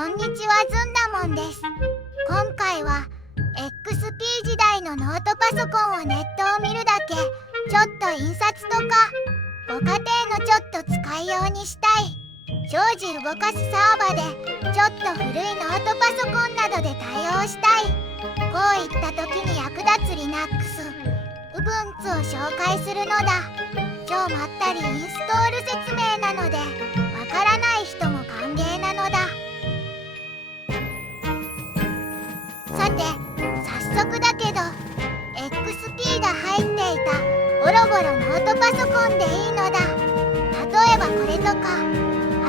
こんにちは、ずんだもんです。今回は XP 時代のノートパソコンをネットを見るだけ、ちょっと印刷とかご家庭のちょっと使いようにしたい、常時動かすサーバでちょっと古いノートパソコンなどで対応したい、こういった時に役立つ Linux、Ubuntu を紹介するのだ。超まったりインストール説明なのでわからない人も歓迎なのだ。さて早速だけど XP が入っていたボロボロノートパソコンでいいのだ。例えばこれとか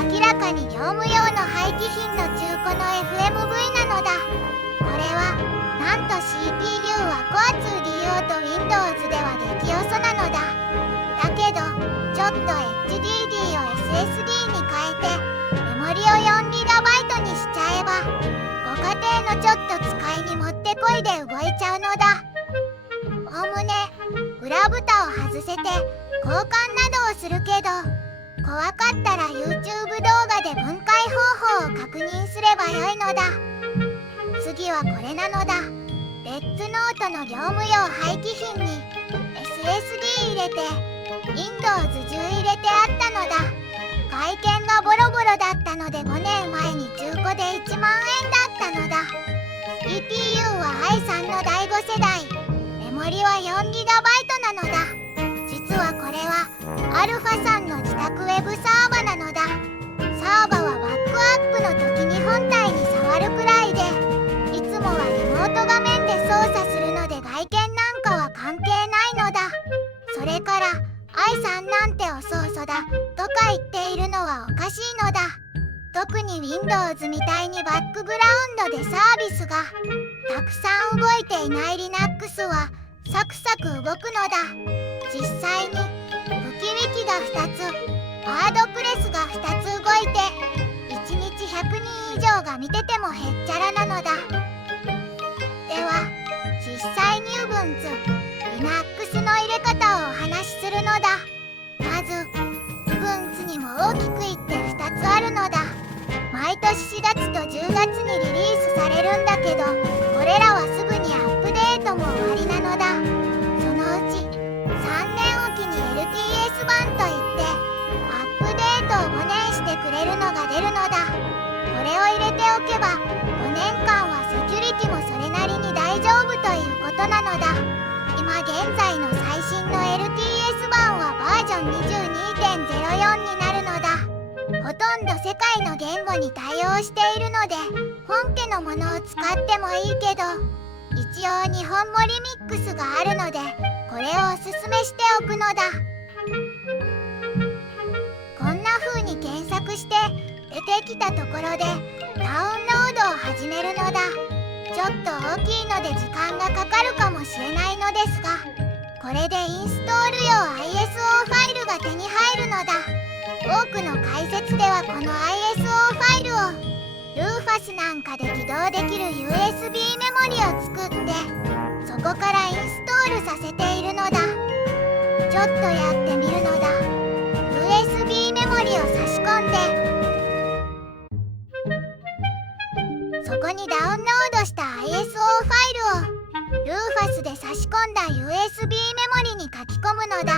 明らかに業務用の廃棄品の中古の FMV なのだ。これはなんと CPU は Core 2利用と Windows では激遅なのだ。だけどちょっと HDD を SSD に変えてメモリを 4GB にしちゃえばご家庭のちょっと使いにもってこいで動いちゃうのだ。おおむね裏蓋を外せて交換などをするけど、怖かったら YouTube 動画で分解方法を確認すればよいのだ。次はこれなのだ。レッツノートの業務用廃棄品に SSD 入れて Windows 10入れてあったのだ。外見がボロボロだったので5年前に中古で1万円だったのだ。 CPU は i3 の第5世代、メモリは 4GB なのだ。実はこれはアルファさんの自宅ウェブサーバなのだ。サーバはバックアップの時に本体に触るくらいで、いつもはリモート画面で操作するので外見なんかは関係ないのだ。それから i3 なんて遅々だとか言っているのはおかしいのだ。特に Windows みたいにバックグラウンドでサービスがたくさん動いていない Linux はサクサク動くのだ。実際にブキウィキが2つ、ワードプレスが2つ動いて1日100人以上が見ててもへっちゃらなのだ。では実際に Ubuntu、Linux の入れ方をお話しするのだ。まず Ubuntu にも大きく言って2つあるのだ。毎年4月と10月にリリースされるんだけど、これらはすぐにアップデートも終わりなのだ。そのうち3年おきに LTS 版といってアップデートを5年してくれるのが出るのだ。これを入れておけば5年間はセキュリティもそれなりに大丈夫ということなのだ。今現在の最新の LTS 版はバージョン 22.04 になるのだ。ほとんど世界の言語に対応しているので本家のものを使ってもいいけど、一応日本語リミックスがあるのでこれをおすすめしておくのだ。こんな風に検索して出てきたところでダウンロードを始めるのだ。ちょっと大きいので時間がかかるかもしれないのですが、これでインストール用 ISO ファイルが手に入るのだ。多くの解説ではこの ISO ファイルをルーファスなんかで起動できる USB メモリを作ってそこからインストールさせているのだ。ちょっとやってみるのだ。 USB メモリを差し込んで、そこにダウンロードした ISO ファイルをルーファスで差し込んだ USB メモリに書き込むのだ。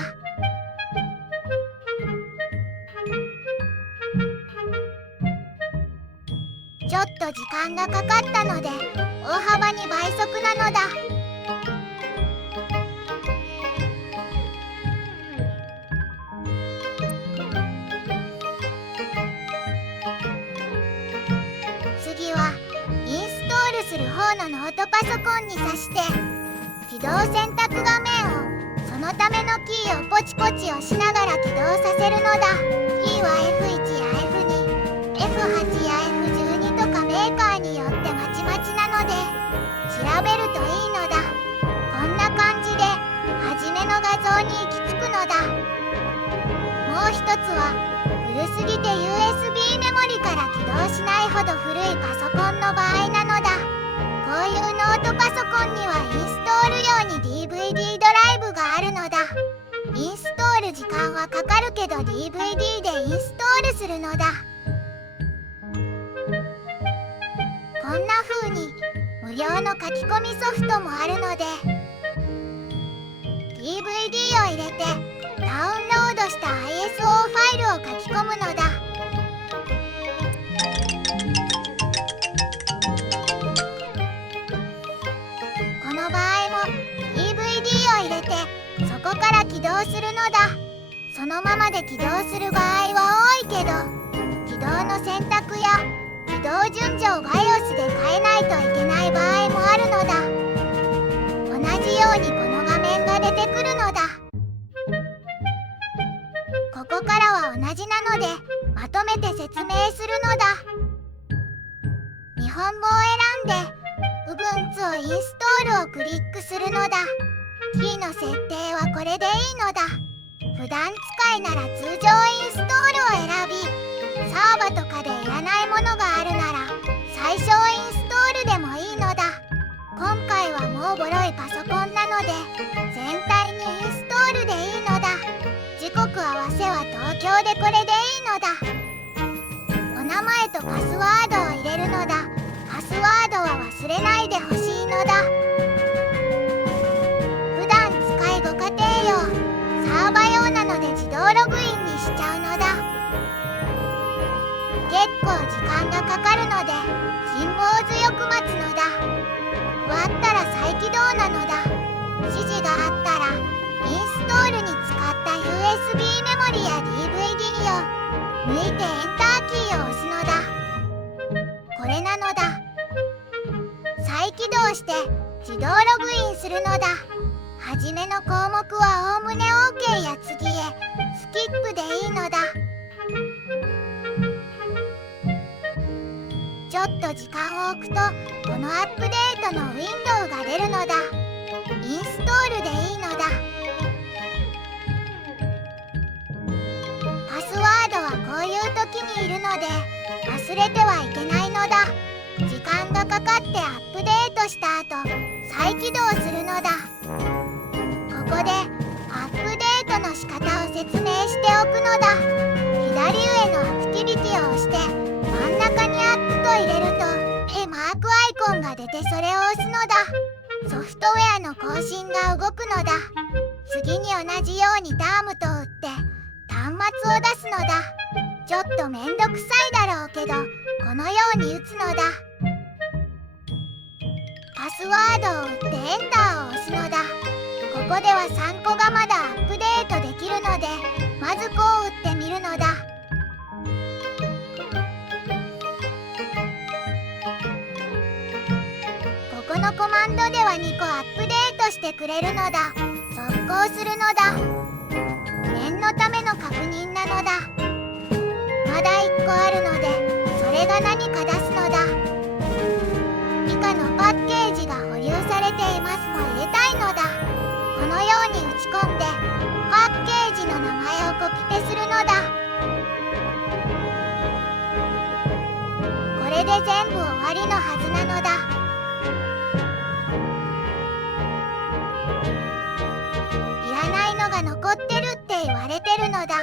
ちょっと時間がかかったので大幅に倍速なのだ。次はインストールする方のノートパソコンに挿して起動選択画面を、そのためのキーをポチポチ押しながら起動させるのだ。キーは F1 や F2、F8 や F12とかメーカーによってまちまちなので調べるといいのだ。こんな感じで初めの画像に行き着くのだ。もう一つは古すぎて USB メモリから起動しないほど古いパソコンの場合なのだ。こういうノートパソコンにはインストール用に DVD ドライブがあるのだ。インストール時間はかかるけど DVD でインストールするのだ。無料の書き込みソフトもあるので DVD を入れてダウンロードした ISO ファイルを書き込むのだ。この場合も DVD を入れてそこから起動するのだ。そのままで起動する場合は多いけど、起動の選択や起動順序を BIOS で変えないといけない場合もあるのだ。同じようにこの画面が出てくるのだ。ここからは同じなのでまとめて説明するのだ。日本語を選んで Ubuntu をインストールをクリックするのだ。キーの設定はこれでいいのだ。普段使いなら通常インストールを選び、サーバとかでいらないものがあるなら最小インストールでもいいのだ。今回はもうボロいパソコンなので全体にインストールでいいのだ。時刻合わせは東京でこれでいいのだ。お名前とパスワードを入れるのだ。パスワードは忘れないでほしいのだ。普段使いご家庭用、サーバ用なので自動ログインにしちゃうのだ。結構時間がかかるので辛抱強く待つのだ。終わったら再起動なのだ。指示があったらインストールに使った USB メモリや DVD を抜いてエンターキーを押すのだ。これなのだ。再起動して自動ログインするのだ。はじめの項目はおおむね OK や次へスキップでいいのだ。ちょっと時間を置くとこのアップデートのウィンドウが出るのだ。インストールでいいのだ。パスワードはこういう時にいるので忘れてはいけないのだ。時間がかかってアップデートした後再起動するのだ。ここでアップデートの仕方を説明しておくのだ。左上のアクティビティを押して真ん中にアップと入れるとマークアイコンが出てそれを押すのだ。ソフトウェアの更新が動くのだ。次に同じようにタームと打って端末を出すのだ。ちょっとめんどくさいだろうけどこのように打つのだ。パスワードを打ってエンターを押すのだ。ここでは3個がまだアップデートできるのでまずこう打ってみるのだ。ここのコマンドでは2個アップデートしてくれるのだ。続行するのだ。念のための確認なのだ。まだ1個あるのでそれが何か出すのだ。以下のパッケージが保留されていますも入れたいのだ。このように打ち込んでパッケージの名前をコピペするのだ。これで全部終わりのはずなのだ。いらないのが残ってるって言われてるのだ。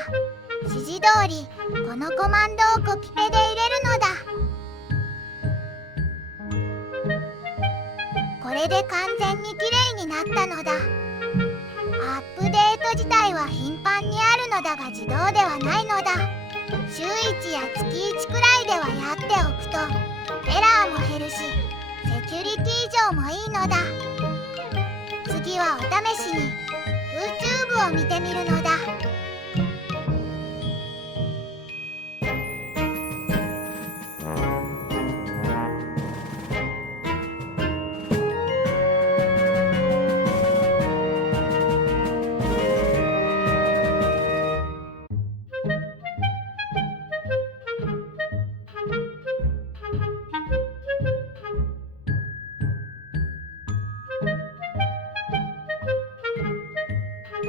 指示通りこのコマンドをコピペで入れるのだ。これで完全にきれいになったのだ。アップデート自体は頻繁にあるのだが自動ではないのだ。週1や月1くらいではやっておくとエラーも減るしセキュリティ上もいいのだ。次はお試しに YouTube を見てみるのだ。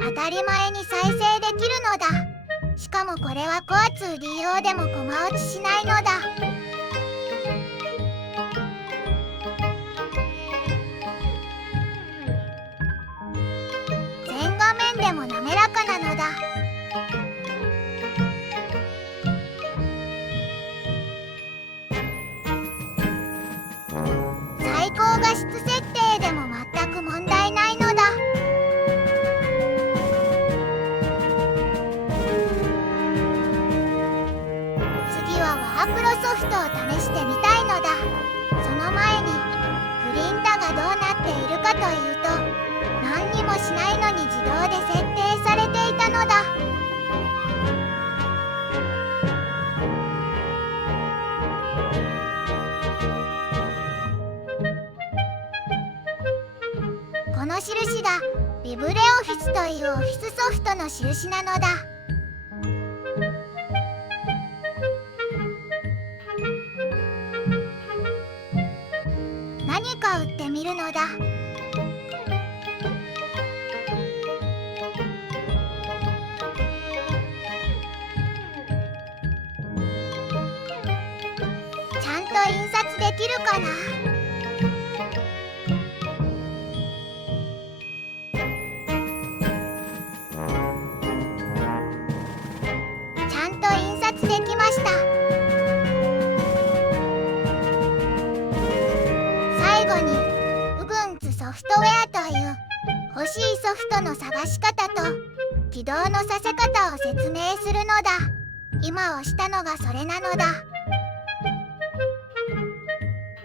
当たり前に再生できるのだ。しかもこれは交通利用でもコマ落ちしないのだ。全画面でも滑らかなのだ。最高画画質設定でも全く問題ないのだ。次はワープロソフトを試してみたいのだ。その前にプリンタがどうなっているかというと、何にもしないのに自動で設定されていたのだ。この印がビブレオフィスというオフィスソフトの印なのだ。何か売ってみるのだ。ちゃんと印刷できるかな。ちゃんと印刷できました。最後にUbuntuソフトウェアという欲しいソフトの探し方と起動のさせ方を説明するのだ。今押したのがそれなのだ。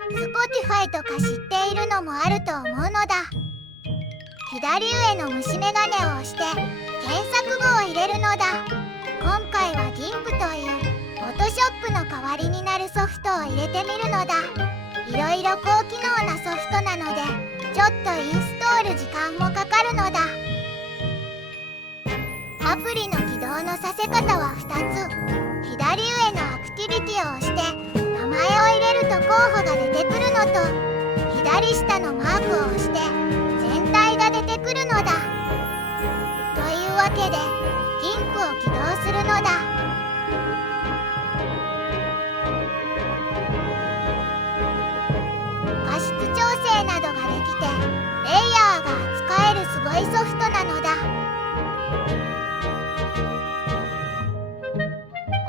Spotify とか知っているのもあると思うのだ。左上の虫眼鏡を押して検索語を入れるのだ。今回は GIMP という Photoshop の代わりになるソフトを入れてみるのだ。いろいろ高機能なソフトなのでちょっとインストール時間もかかるのだ。アプリの起動のさせ方は2つ。左上のアクティビティを押して名前を入れると候補が出てくるのと、左下のマークを押して全体が出てくるのだ。というわけでGIMPを起動するのだ。画質調整などができてレイヤーが扱えるすごいソフトなのだ。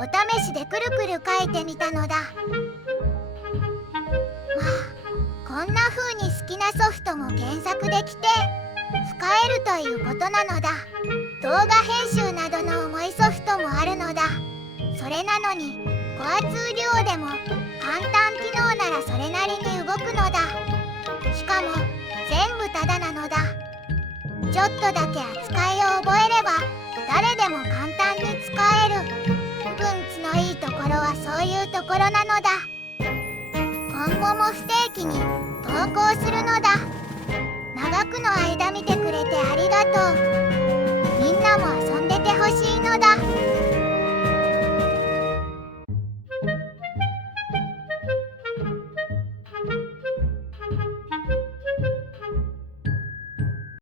お試しでくるくる書いてみたのだ。こんな風に好きなソフトも検索できて使えるということなのだ。動画編集などの重いソフトもあるのだ。それなのに高圧量でも簡単機能ならそれなりに動くのだ。しかも全部タダなのだ。ちょっとだけ扱いを覚えれば誰でも簡単に使える。Ubuntuのいいところはそういうところなのだ。今後も不定期に投稿するのだ。長くの間見てくれてありがとう。